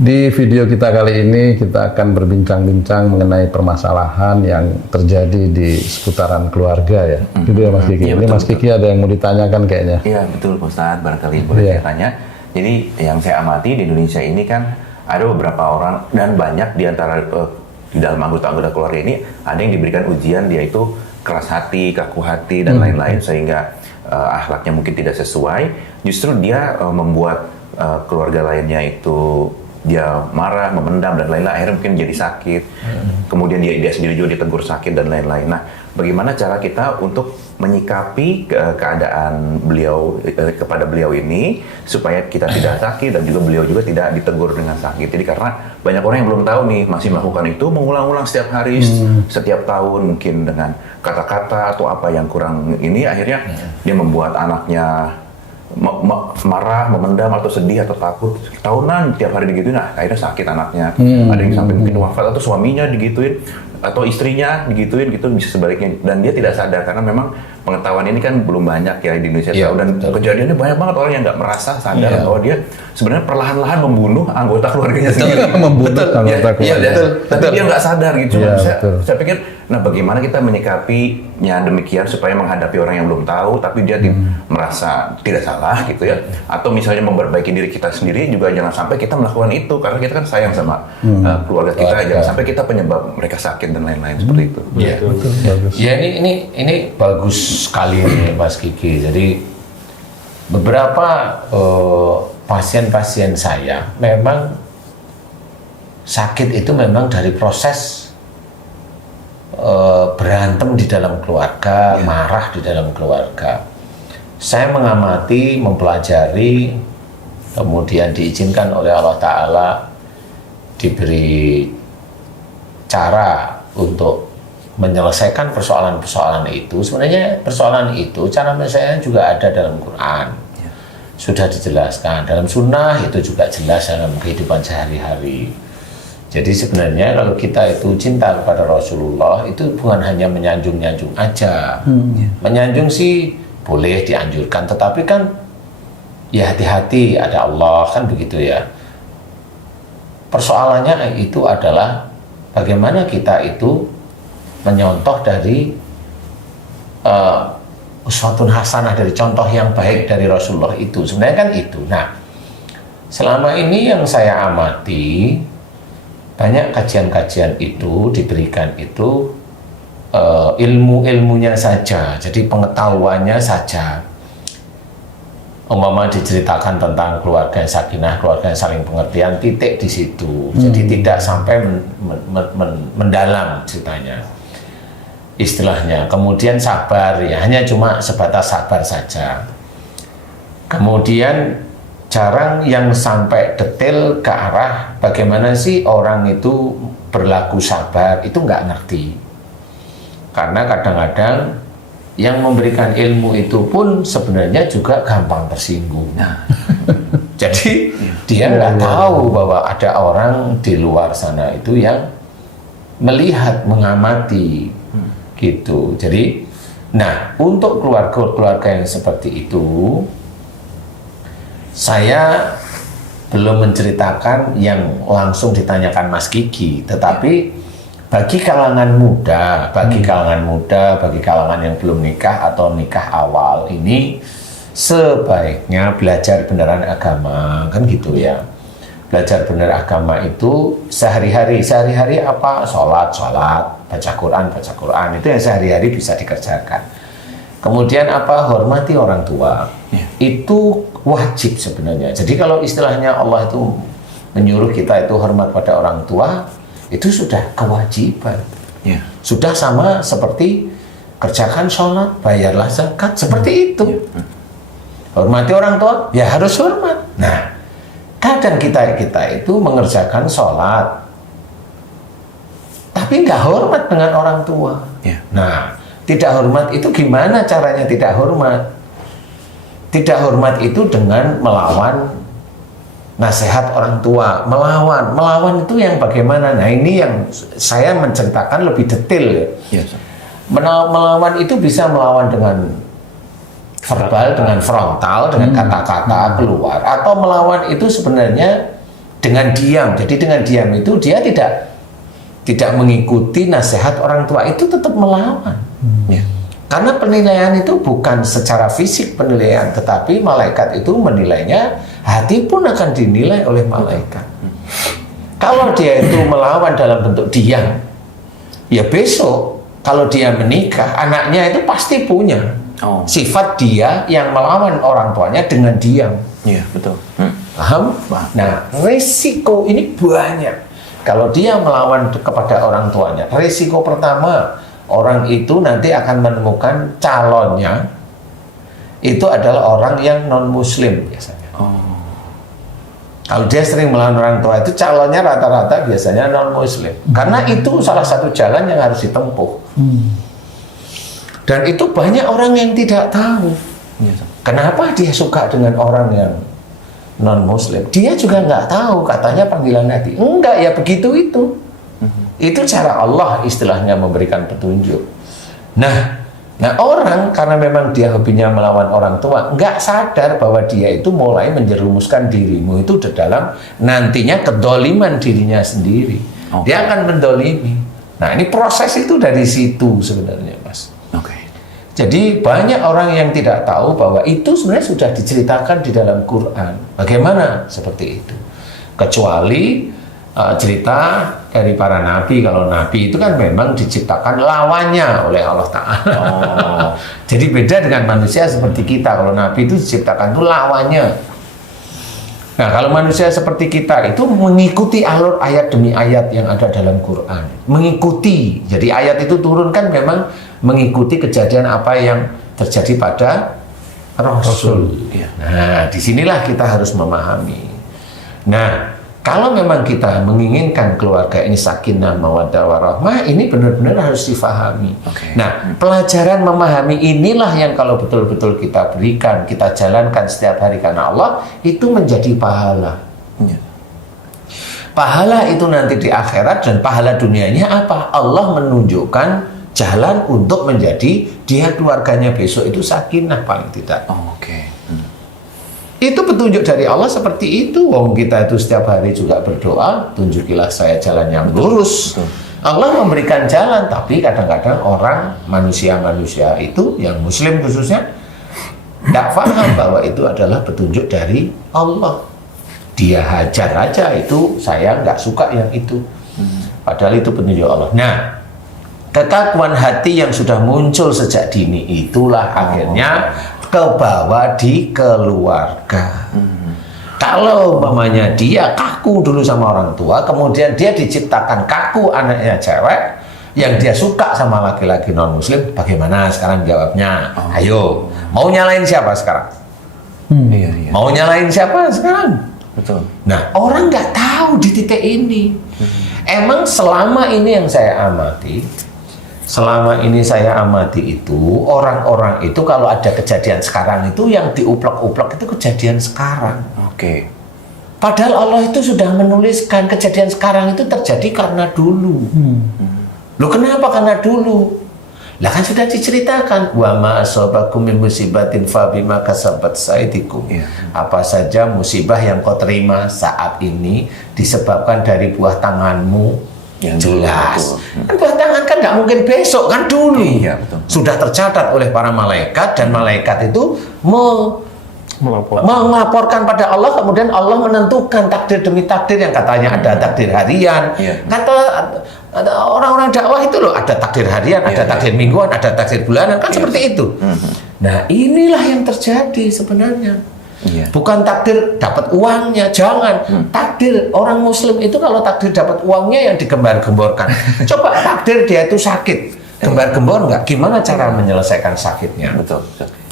Di video kita kali ini kita akan berbincang-bincang mengenai permasalahan yang terjadi di seputaran keluarga ya. Gitu ya Mas Kiki. Iya, Ini betul, Mas Kiki ada yang mau ditanyakan kayaknya. Iya betul Pak Ustadz, barangkali boleh saya tanya. Jadi yang saya amati di Indonesia ini kan ada beberapa orang dan banyak di antara di dalam anggota-anggota keluarga ini ada yang diberikan ujian, yaitu keras hati, kaku hati dan lain-lain, sehingga akhlaknya mungkin tidak sesuai. Justru dia membuat keluarga lainnya itu dia marah, memendam dan lain-lain, akhirnya mungkin jadi sakit. Kemudian dia sendiri juga ditegur sakit dan lain-lain. Nah, bagaimana cara kita untuk menyikapi keadaan beliau kepada beliau ini supaya kita tidak sakit dan juga beliau juga tidak ditegur dengan sakit. Jadi karena banyak orang yang belum tahu nih, masih melakukan itu mengulang-ulang setiap hari, setiap tahun, mungkin dengan kata-kata atau apa yang kurang ini, akhirnya dia membuat anaknya marah, memendam atau sedih atau takut tahunan tiap hari digituin. Nah, akhirnya sakit anaknya. Ada yang sampai mungkin wafat atau suaminya digituin atau istrinya digituin gitu, bisa sebaliknya, dan dia tidak sadar karena memang pengetahuan ini kan belum banyak ya di Indonesia tahu, dan kejadiannya banyak banget orang yang nggak merasa sadar bahwa dia sebenarnya perlahan-lahan membunuh anggota keluarganya sendiri. Membunuh anggota keluarga. Tapi dia nggak sadar gitu. Saya pikir, nah bagaimana kita menyikapinya demikian supaya menghadapi orang yang belum tahu tapi dia merasa tidak salah gitu ya, atau misalnya memperbaiki diri kita sendiri juga jangan sampai kita melakukan itu karena kita kan sayang sama keluarga kita, jangan sampai kita penyebab mereka sakit dan lain-lain seperti itu. Iya, bagus. Ya ini bagus sekali nih Mas Kiki. Jadi beberapa pasien-pasien saya memang sakit itu memang dari proses berantem di dalam keluarga, marah di dalam keluarga. Saya mengamati, mempelajari, kemudian diizinkan oleh Allah Ta'ala diberi cara untuk menyelesaikan persoalan-persoalan itu. Sebenarnya persoalan itu cara menyelesaikan juga ada dalam Quran, sudah dijelaskan dalam sunnah, itu juga jelas dalam kehidupan sehari-hari. Jadi sebenarnya kalau kita itu cinta kepada Rasulullah itu bukan hanya menyanjung-nyanjung aja. Menyanjung sih boleh dianjurkan, tetapi kan ya hati-hati, ada Allah kan begitu ya. Persoalannya itu adalah bagaimana kita itu menyontoh dari uswatun hasanah, dari contoh yang baik dari Rasulullah itu. Sebenarnya kan itu. Nah, selama ini yang saya amati, banyak kajian-kajian itu diberikan itu ilmu-ilmunya saja, jadi pengetahuannya saja. Umpama diceritakan tentang keluarga yang sakinah, keluarga yang saling pengertian, titik di situ. Jadi tidak sampai mendalam ceritanya, istilahnya. Kemudian sabar ya, hanya cuma sebatas sabar saja. Kemudian jarang yang sampai detail ke arah bagaimana sih orang itu berlaku sabar, itu nggak ngerti. Karena kadang-kadang yang memberikan ilmu itu pun sebenarnya juga gampang tersinggung. Jadi dia nggak tahu bahwa ada orang di luar sana itu yang melihat, mengamati gitu. Jadi, nah untuk keluarga-keluarga yang seperti itu, saya belum menceritakan yang langsung ditanyakan Mas Kiki, tetapi bagi kalangan muda, bagi kalangan yang belum nikah atau nikah awal ini, sebaiknya belajar beneran agama, kan gitu ya. Belajar bener agama itu sehari-hari apa? Sholat, baca Quran, itu yang sehari-hari bisa dikerjakan. Kemudian apa? Hormati orang tua. Itu wajib sebenarnya. Jadi kalau istilahnya Allah itu menyuruh kita itu hormat pada orang tua, itu sudah kewajiban. Sudah sama seperti kerjakan sholat, bayarlah zakat, seperti itu. Hormati orang tua, ya harus hormat. Nah, kadang kita itu mengerjakan sholat, tapi nggak hormat dengan orang tua. Nah, tidak hormat itu gimana caranya tidak hormat? Tidak hormat itu dengan melawan nasihat orang tua, melawan itu yang bagaimana? Nah ini yang saya menceritakan lebih detail ya. Melawan itu bisa melawan dengan verbal, dengan frontal, dengan kata-kata keluar, atau melawan itu sebenarnya dengan diam. Jadi dengan diam itu dia tidak mengikuti nasihat orang tua, itu tetap melawan. Ya. Karena penilaian itu bukan secara fisik penilaian, tetapi malaikat itu menilainya, hati pun akan dinilai oleh malaikat. Kalau dia itu melawan dalam bentuk diam, ya besok kalau dia menikah, anaknya itu pasti punya sifat dia yang melawan orang tuanya dengan diam. Iya, betul. Paham? Nah, resiko ini banyak. Kalau dia melawan kepada orang tuanya, resiko pertama, orang itu nanti akan menemukan calonnya itu adalah orang yang non-muslim biasanya. Kalau dia sering melawan orang tua, itu calonnya rata-rata biasanya non-muslim. Karena itu salah satu jalan yang harus ditempuh. Dan itu banyak orang yang tidak tahu. Kenapa dia suka dengan orang yang non-muslim? Dia juga nggak tahu, katanya panggilan hati. Enggak, ya begitu itu. Itu cara Allah istilahnya memberikan petunjuk. Nah orang karena memang dia hobinya melawan orang tua, nggak sadar bahwa dia itu mulai menjerumuskan dirimu itu di dalam nantinya kedoliman dirinya sendiri. Dia akan mendolimi. Nah ini proses itu dari situ sebenarnya, Mas. Jadi banyak orang yang tidak tahu bahwa itu sebenarnya sudah diceritakan di dalam Quran. Bagaimana seperti itu? Kecuali cerita dari para nabi. Kalau nabi itu kan memang diciptakan lawannya oleh Allah Ta'ala. Jadi beda dengan manusia seperti kita. Kalau nabi itu diciptakan itu lawannya. Nah kalau manusia seperti kita itu mengikuti alur ayat demi ayat yang ada dalam Quran. Mengikuti. Jadi ayat itu turun kan memang mengikuti kejadian apa yang terjadi pada Rasul. Nah disinilah kita harus memahami. Nah kalau memang kita menginginkan keluarga ini sakinah, mawaddah, warahmah, ini benar-benar harus difahami. Nah, pelajaran memahami inilah yang kalau betul-betul kita berikan, kita jalankan setiap hari karena Allah, itu menjadi pahala. Pahala itu nanti di akhirat, dan pahala dunianya apa? Allah menunjukkan jalan untuk menjadi dia keluarganya besok itu sakinah paling tidak. Itu petunjuk dari Allah seperti itu. Wong kita itu setiap hari juga berdoa, tunjukilah saya jalan yang lurus. Allah memberikan jalan, tapi kadang-kadang orang manusia-manusia itu yang muslim khususnya tidak paham bahwa itu adalah petunjuk dari Allah. Dia hajar aja itu, saya nggak suka yang itu. Padahal itu petunjuk Allah. Nah, kekakuan hati yang sudah muncul sejak dini itulah akhirnya kebawa di keluarga. Kalau umpamanya dia kaku dulu sama orang tua, kemudian dia diciptakan kaku anaknya cewek, yang dia suka sama laki-laki non-muslim, bagaimana sekarang jawabnya? Ayo, mau nyalain siapa sekarang? Mau nyalain siapa sekarang? Betul. Nah, orang nggak tahu di titik ini. Emang selama ini yang saya amati, itu orang-orang itu kalau ada kejadian sekarang itu yang diuplek-uplek itu kejadian sekarang. Padahal Allah itu sudah menuliskan kejadian sekarang itu terjadi karena dulu. Loh kenapa karena dulu? Lah kan sudah diceritakan, wa ma asabakum min musibatin fa bima kasabat saydikum. Apa saja musibah yang kau terima saat ini disebabkan dari buah tanganmu. Yang jelas. Kan buah tangan kan nggak mungkin besok, kan dulu. Sudah tercatat oleh para malaikat, dan malaikat itu melaporkan pada Allah, kemudian Allah menentukan takdir demi takdir yang katanya ada takdir harian. Kata orang-orang dakwah itu loh, ada takdir harian, ada takdir mingguan, ada takdir bulanan, kan seperti itu. Nah, inilah yang terjadi sebenarnya. Bukan takdir dapat uangnya, jangan. Takdir orang muslim itu kalau takdir dapat uangnya yang digembar-gemborkan. Coba takdir dia itu sakit, gembar-gembor nggak? Gimana cara menyelesaikan sakitnya?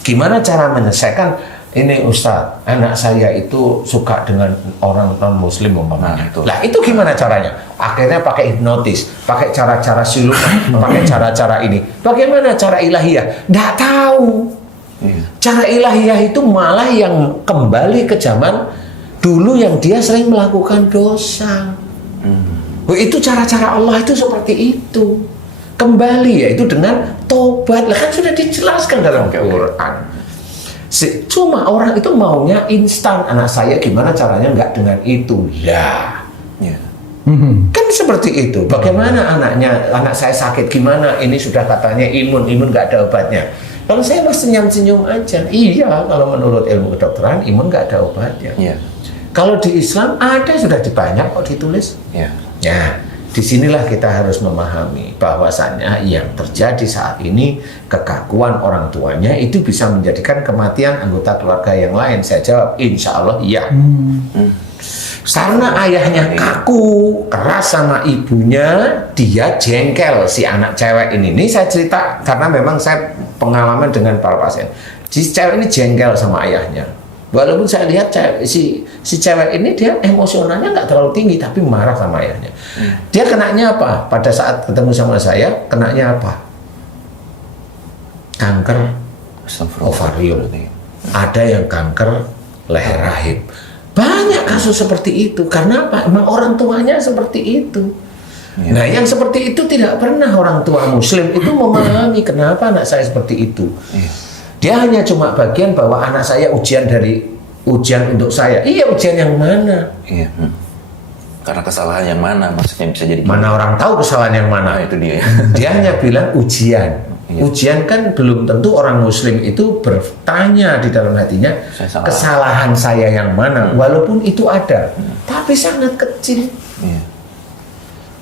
Gimana cara menyelesaikan? Ini Ustadz, anak saya itu suka dengan orang non-muslim umpamanya. Lah itu gimana caranya? Akhirnya pakai hipnotis, pakai cara-cara siluman, pakai cara-cara ini. Bagaimana cara ilahiyah? Nggak tahu. Cara ilahiyah itu malah yang kembali ke zaman dulu yang dia sering melakukan dosa. Itu cara-cara Allah itu seperti itu. Kembali yaitu dengan tobat. Lah kan sudah dijelaskan dalam Quran. Cuma orang itu maunya instan. Anak saya gimana caranya nggak dengan itu? Ya. Ya. Kan seperti itu. Bagaimana anak saya sakit gimana? Ini sudah katanya imun nggak ada obatnya. Kalau saya masih senyum-senyum aja. Iya, kalau menurut ilmu kedokteran imun nggak ada obatnya. Ya. Kalau di Islam ada sudah banyak kok ditulis. Ya. Ya, disinilah kita harus memahami bahwasannya yang terjadi saat ini kekakuan orang tuanya itu bisa menjadikan kematian anggota keluarga yang lain. Saya jawab, insya Allah iya. Karena ayahnya kaku, keras sama ibunya, dia jengkel si anak cewek ini. Ini saya cerita karena memang saya pengalaman dengan para pasien. Si cewek ini jengkel sama ayahnya. Walaupun saya lihat si cewek ini dia emosionalnya nggak terlalu tinggi, tapi marah sama ayahnya. Dia kenanya apa? Pada saat ketemu sama saya, kenanya apa? Kanker ovarium. Ada yang kanker leher rahim. Banyak kasus seperti itu. Karena apa? Emang orang tuanya seperti itu. Ya. Nah, yang seperti itu tidak pernah orang tua Muslim itu memahami kenapa anak saya seperti itu. Ya. Dia hanya cuma bagian bahwa anak saya ujian untuk saya. Iya, ujian yang mana? Iya. Karena kesalahan yang mana maksudnya bisa jadi. Mana orang tahu kesalahan yang Nah, mana? itu dia. Dia hanya bilang ujian. Iya. Ujian kan belum tentu orang Muslim itu bertanya di dalam hatinya Saya salah. kesalahan saya yang mana. Walaupun itu ada, tapi sangat kecil. Iya.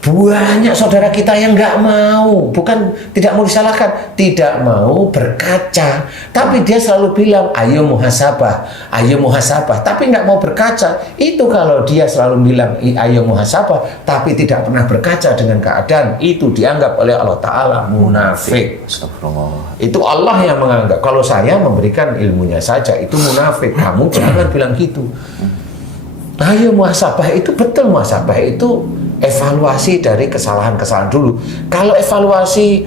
Banyak saudara kita yang nggak mau, bukan tidak mau disalahkan, tidak mau berkaca, tapi dia selalu bilang ayo muhasabah, tapi nggak mau berkaca. Itu kalau dia selalu bilang ayo muhasabah, tapi tidak pernah berkaca dengan keadaan, itu dianggap oleh Allah Ta'ala munafik. Astagfirullah. Itu Allah yang menganggap. Kalau saya memberikan ilmunya saja, itu munafik. Kamu jangan bilang gitu. Ayo muhasabah itu betul, muhasabah itu evaluasi dari kesalahan-kesalahan dulu. Kalau evaluasi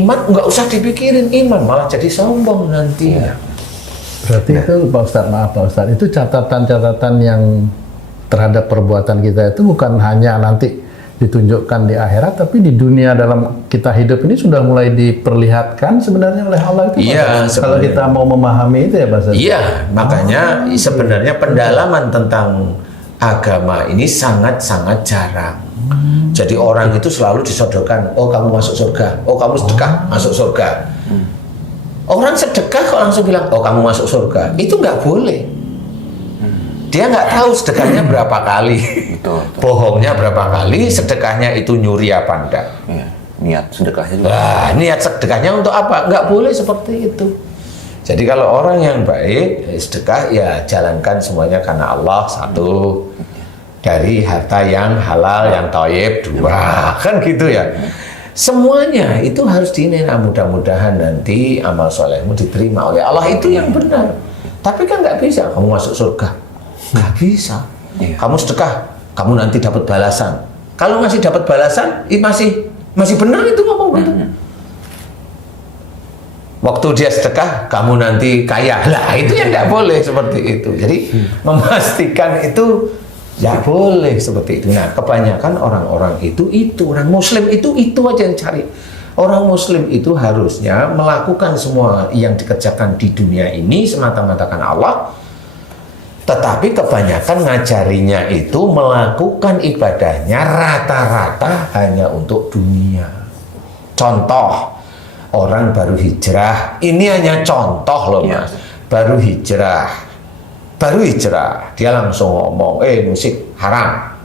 iman nggak usah dipikirin iman, malah jadi sombong nantinya. Berarti itu Pak Ustadz, maaf Pak Ustadz, itu catatan-catatan yang terhadap perbuatan kita itu bukan hanya nanti ditunjukkan di akhirat, tapi di dunia dalam kita hidup ini sudah mulai diperlihatkan sebenarnya oleh Allah itu. Iya, kalau kita mau memahami itu ya Pak Ustadz. Iya, makanya sebenarnya pendalaman tentang agama ini sangat-sangat jarang. Jadi orang itu selalu disodorkan, oh kamu masuk surga, oh kamu sedekah masuk surga. Orang sedekah kok langsung bilang, oh kamu masuk surga. Itu nggak boleh. Dia nggak tahu sedekahnya berapa kali, Betul. bohongnya berapa kali, sedekahnya itu nyuri apa enggak. Iya. Niat sedekahnya juga. Nah, niat sedekahnya untuk apa? Nggak boleh seperti itu. Jadi kalau orang yang baik, sedekah ya jalankan semuanya karena Allah, satu. Dari harta yang halal, yang thayyib, dua. Kan gitu ya. Semuanya itu harus dinilai. Mudah-mudahan nanti amal solehmu diterima oleh Allah, itu yang benar. Tapi kan nggak bisa kamu masuk surga. Nggak bisa. Iya. Kamu sedekah, kamu nanti dapat balasan. Kalau masih dapat balasan, masih benar itu ngomong gitu. Waktu dia sedekah, kamu nanti kaya. Lah itu yang nggak boleh seperti itu. Jadi memastikan itu ya boleh seperti itu. Nah, kebanyakan orang-orang itu orang Muslim itu aja yang cari. Orang Muslim itu harusnya melakukan semua yang dikerjakan di dunia ini semata-mata karena Allah. Tetapi kebanyakan ngajarinya itu melakukan ibadahnya rata-rata hanya untuk dunia. Contoh, orang baru hijrah. Ini hanya contoh loh Mas. Baru hijrah, dia langsung ngomong, musik haram.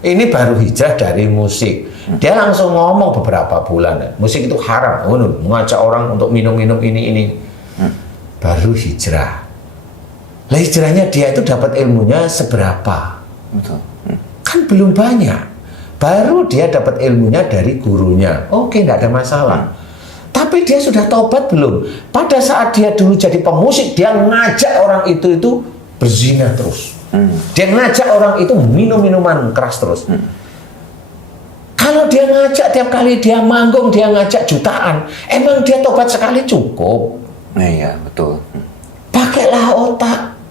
Ini baru hijrah dari musik. Dia langsung ngomong beberapa bulan, musik itu haram. Mengajak orang untuk minum-minum ini. Baru hijrah. Lah hijrahnya dia itu dapat ilmunya seberapa? Betul. Kan belum banyak. Baru dia dapat ilmunya dari gurunya. Oke, nggak ada masalah. Tapi dia sudah taubat belum? Pada saat dia dulu jadi pemusik, dia ngajak orang itu berzina terus. Dia ngajak orang itu minum minuman keras terus. Kalau dia ngajak tiap kali dia manggung, dia ngajak jutaan, emang dia tobat sekali cukup? Nah, iya, betul. Pakailah otak.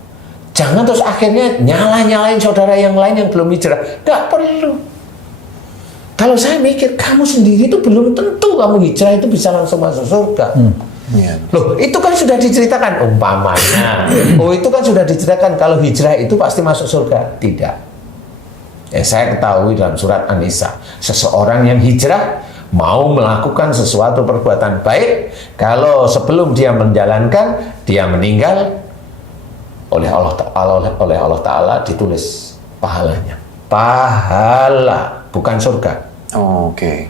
Jangan terus akhirnya nyalain saudara yang lain yang belum hijrah. Nggak perlu. Kalau saya mikir, kamu sendiri itu belum tentu kamu hijrah itu bisa langsung masuk surga. Iya. Loh, itu kan sudah diceritakan umpamanya. Oh, itu kan sudah diceritakan kalau hijrah itu pasti masuk surga. Tidak. Saya ketahui dalam surat An-Nisa, seseorang yang hijrah mau melakukan sesuatu perbuatan baik, kalau sebelum dia menjalankan, dia meninggal, oleh Allah Ta'ala ditulis pahalanya. Pahala, bukan surga. Oke.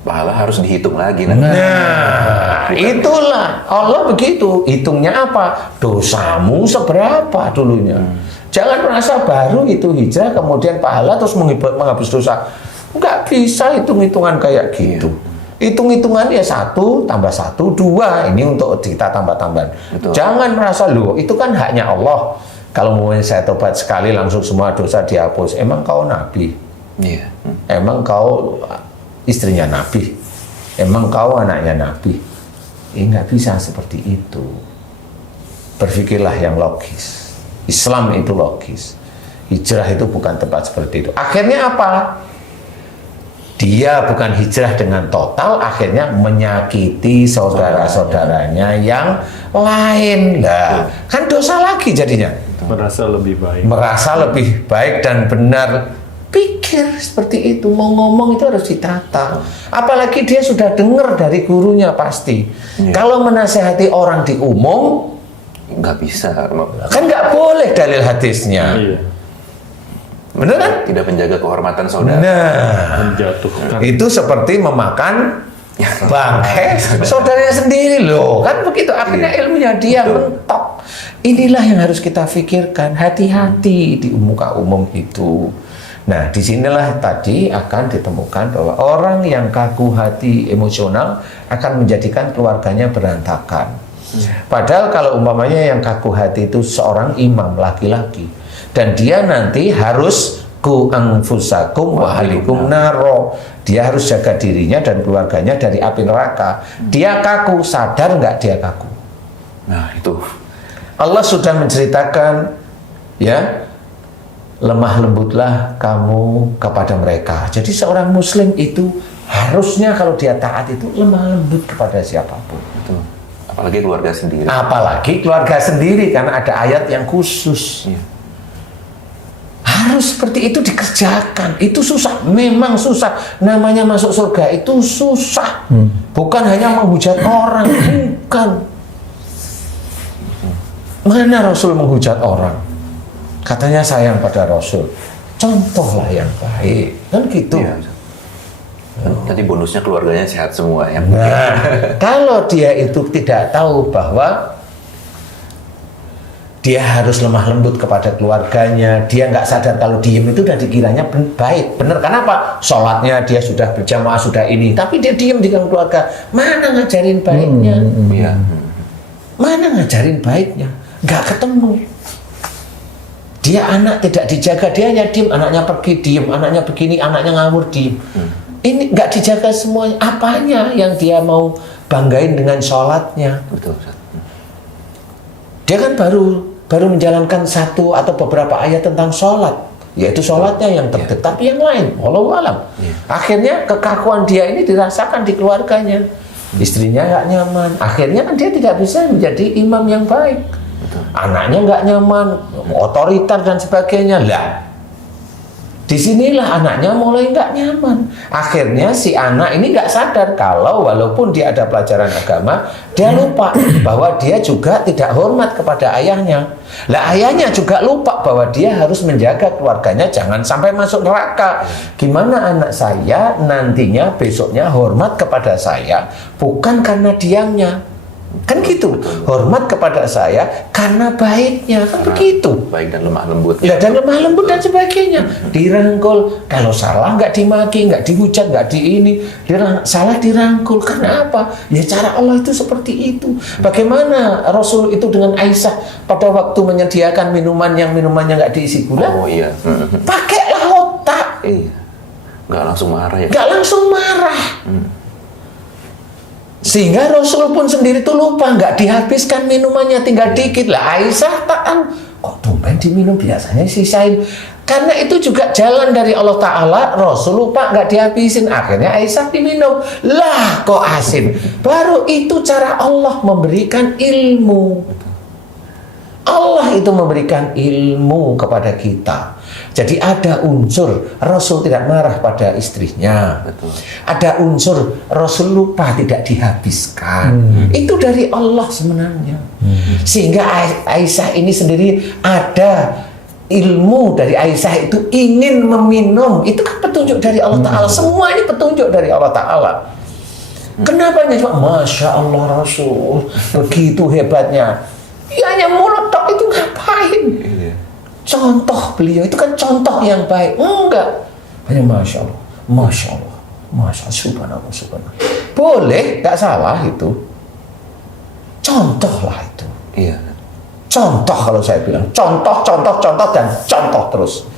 Pahala harus dihitung lagi nanti. Nah, itulah Allah begitu. Hitungnya apa? Dosamu seberapa dulunya. Jangan merasa baru itu hijrah kemudian pahala terus menghapus dosa. Nggak bisa hitung-hitungan kayak gitu. Hitung-hitungan ya 1 tambah 1, 2. Ini untuk kita tambah-tambahan. Jangan merasa loh itu kan haknya Allah. Kalau mau saya tobat sekali langsung semua dosa dihapus. Emang kau nabi? Iya. Emang kau istrinya Nabi, emang kau anaknya Nabi? Nggak bisa seperti itu. Berpikirlah yang logis. Islam itu logis. Hijrah itu bukan tempat seperti itu. Akhirnya apa? Dia bukan hijrah dengan total, akhirnya menyakiti saudara-saudaranya yang lain. Lah, kan dosa lagi jadinya. Merasa lebih baik. Merasa lebih baik dan benar. Pikir seperti itu, mau ngomong itu harus ditata. Apalagi dia sudah dengar dari gurunya pasti. Kalau menasehati orang di umum, Nggak bisa. kan nggak boleh dalil hadisnya. Bener kan? Tidak menjaga kehormatan saudara. Nah, Menjatuhkan. itu seperti memakan bangkai saudaranya sendiri loh. Kan begitu, akhirnya ilmunya dia mentok. Inilah yang harus kita pikirkan, hati-hati di muka umum itu. Nah, disinilah tadi akan ditemukan bahwa orang yang kaku hati emosional akan menjadikan keluarganya berantakan. Padahal kalau umpamanya yang kaku hati itu seorang imam laki-laki dan dia nanti harus ku anfusakum wa ahlikum naro. Dia harus jaga dirinya dan keluarganya dari api neraka. Dia kaku, sadar nggak dia kaku? Nah, itu. Allah sudah menceritakan, ya, lemah lembutlah kamu kepada mereka. Jadi seorang muslim itu harusnya kalau dia taat itu lemah lembut kepada siapapun. Betul. Apalagi keluarga sendiri. Apalagi keluarga sendiri, karena ada ayat yang khusus. Iya. Harus seperti itu dikerjakan. Itu susah, memang susah. Namanya masuk surga itu susah. Bukan hanya menghujat orang, bukan. Mana Rasul menghujat orang? Katanya sayang pada Rasul. Contohlah yang baik, kan gitu. Iya. Nanti bonusnya keluarganya sehat semua ya. Nah, kalau dia itu tidak tahu bahwa dia harus lemah lembut kepada keluarganya, dia nggak sadar kalau diem itu udah dikiranya baik. Bener, kenapa? Sholatnya dia sudah berjamaah, sudah ini, tapi dia diem di keluarga. Mana ngajarin baiknya? Iya. Mana ngajarin baiknya? Nggak ketemu. Dia anak tidak dijaga, dia hanya diem, anaknya pergi diem, anaknya begini, anaknya ngawur diem. Ini nggak dijaga semuanya. Apanya yang dia mau banggain dengan sholatnya? Betul. Dia kan baru menjalankan satu atau beberapa ayat tentang sholat, yaitu sholatnya yang tertib, tapi yang lain, wallahu alam. Akhirnya kekakuan dia ini dirasakan di keluarganya. Istrinya nggak nyaman. Akhirnya kan dia tidak bisa menjadi imam yang baik. Anaknya nggak nyaman, otoriter dan sebagainya. Lah, disinilah anaknya mulai nggak nyaman. Akhirnya si anak ini nggak sadar kalau walaupun dia ada pelajaran agama, dia lupa bahwa dia juga tidak hormat kepada ayahnya. Lah, ayahnya juga lupa bahwa dia harus menjaga keluarganya jangan sampai masuk neraka. Gimana anak saya nantinya besoknya hormat kepada saya bukan karena diamnya. Kan gitu, hormat kepada saya karena baiknya, kan begitu. Baik dan lemah lembut. Ya, dan lemah lembut dan sebagainya. Dirangkul, kalau salah nggak dimaki, nggak dihujat, nggak di ini, salah dirangkul. Karena apa? Ya cara Allah itu seperti itu. Bagaimana Rasul itu dengan Aisyah pada waktu menyediakan minuman yang minumannya nggak diisi gula? Oh iya. Pakailah otak. Iya. Nggak langsung marah ya. Nggak langsung marah. Sehingga Rasul pun sendiri tuh lupa, nggak dihabiskan minumannya, tinggal dikit lah. Aisyah tak kok tumben diminum, biasanya sisain. Karena itu juga jalan dari Allah Ta'ala, Rasul lupa nggak dihabisin, akhirnya Aisyah diminum. Lah kok asin? Baru itu cara Allah memberikan ilmu. Allah itu memberikan ilmu kepada kita. Jadi ada unsur Rasul tidak marah pada istrinya. Betul. Ada unsur Rasul lupa tidak dihabiskan. Itu dari Allah sebenarnya. Sehingga Aisyah ini sendiri ada ilmu dari Aisyah itu ingin meminum. Itu kan petunjuk dari Allah Ta'ala. Semua ini petunjuk dari Allah Ta'ala. Kenapa cuma Masya Allah Rasul begitu hebatnya? Ya hanya mulut tok itu ngapain? Iya. Contoh beliau itu kan contoh yang baik. Enggak. Hanya Masya Allah, Masya Allah, Masya Allah, Subhanallah, Subhanallah. Boleh, nggak salah itu. Contoh lah itu. Iya. Contoh kalau saya bilang. Contoh, contoh, contoh, dan contoh terus.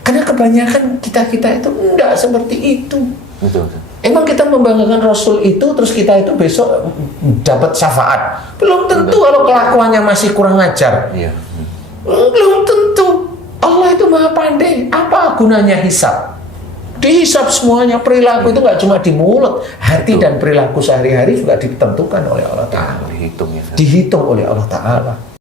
Karena kebanyakan kita-kita itu enggak seperti itu. Betul. Emang kita membanggakan Rasul itu, terus kita itu besok dapat syafaat. Belum tentu kalau kelakuannya masih kurang ajar. Iya. Belum tentu. Allah itu maha pandai. Apa gunanya hisab? Dihisab semuanya. Perilaku itu nggak cuma di mulut, hati dan perilaku sehari-hari juga ditentukan oleh Allah Ta'ala. Dihitung ya. Dihitung oleh Allah Ta'ala.